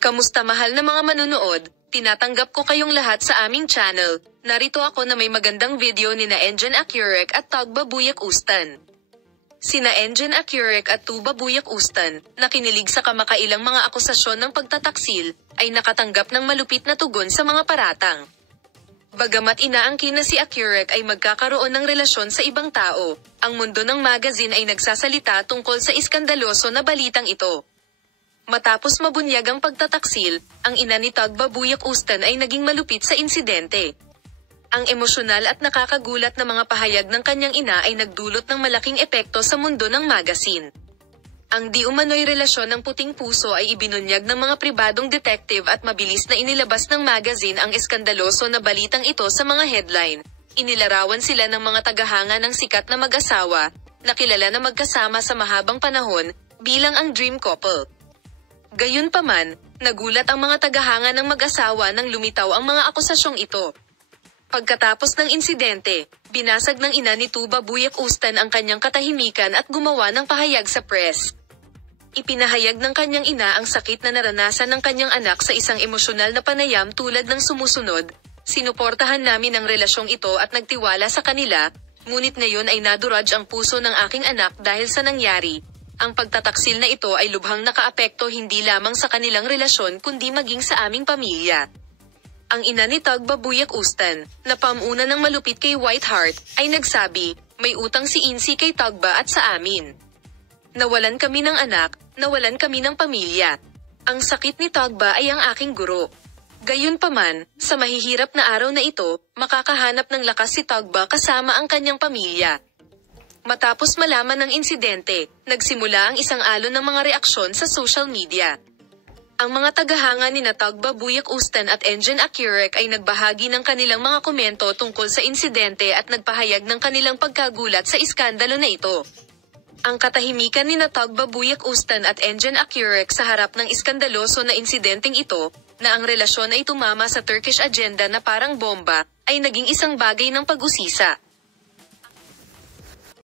Kamusta mahal na mga manunood? Tinatanggap ko kayong lahat sa aming channel. Narito ako na may magandang video ni na Engin Akyurek at Tugba Buyak Ustan. Sina Engin Akyurek at Tuba Buyak Ustan, na kinilig sa kamakailang mga akusasyon ng pagtataksil, ay nakatanggap ng malupit na tugon sa mga paratang. Bagamat inaangkin na si Akyurek ay magkakaroon ng relasyon sa ibang tao, ang mundo ng magazine ay nagsasalita tungkol sa iskandaloso na balitang ito. Matapos mabunyag ang pagtataksil, ang ina ni Tugba Buyak Ustan ay naging malupit sa insidente. Ang emosyonal at nakakagulat na mga pahayag ng kanyang ina ay nagdulot ng malaking epekto sa mundo ng magazine. Ang di umano'y relasyon ng puting puso ay ibinunyag ng mga pribadong detective at mabilis na inilabas ng magazine ang eskandaloso na balitang ito sa mga headline. Inilarawan sila ng mga tagahanga ng sikat na mag-asawa, na kilala na magkasama sa mahabang panahon, bilang ang dream couple. Gayunpaman, nagulat ang mga tagahanga ng mag-asawa nang lumitaw ang mga akusasyong ito. Pagkatapos ng insidente, binasag ng ina ni Tuba Buyak Ustan ang kanyang katahimikan at gumawa ng pahayag sa press. Ipinahayag ng kanyang ina ang sakit na naranasan ng kanyang anak sa isang emosyonal na panayam tulad ng sumusunod, "Sinuportahan namin ang relasyong ito at nagtiwala sa kanila, ngunit ngayon ay naduraj ang puso ng aking anak dahil sa nangyari. Ang pagtataksil na ito ay lubhang nakaapekto hindi lamang sa kanilang relasyon kundi maging sa aming pamilya." Ang ina ni Tugba Buyak Ustan, na pamuna ng malupit kay Whiteheart, ay nagsabi, "May utang si Insi kay Tugba at sa amin. Nawalan kami ng anak, nawalan kami ng pamilya. Ang sakit ni Tugba ay ang aking guro." Gayunpaman, sa mahihirap na araw na ito, makakahanap ng lakas si Tugba kasama ang kanyang pamilya. Matapos malaman ng insidente, nagsimula ang isang alon ng mga reaksyon sa social media. Ang mga tagahanga ni na Tugba Buyak Ustan at Engin Akyurek ay nagbahagi ng kanilang mga komento tungkol sa insidente at nagpahayag ng kanilang pagkagulat sa iskandalo na ito. Ang katahimikan ni na Tugba Buyak Ustan at Engin Akyurek sa harap ng iskandaloso na insidenteng ito, na ang relasyon ay tumama sa Turkish agenda na parang bomba, ay naging isang bagay ng pag-usisa.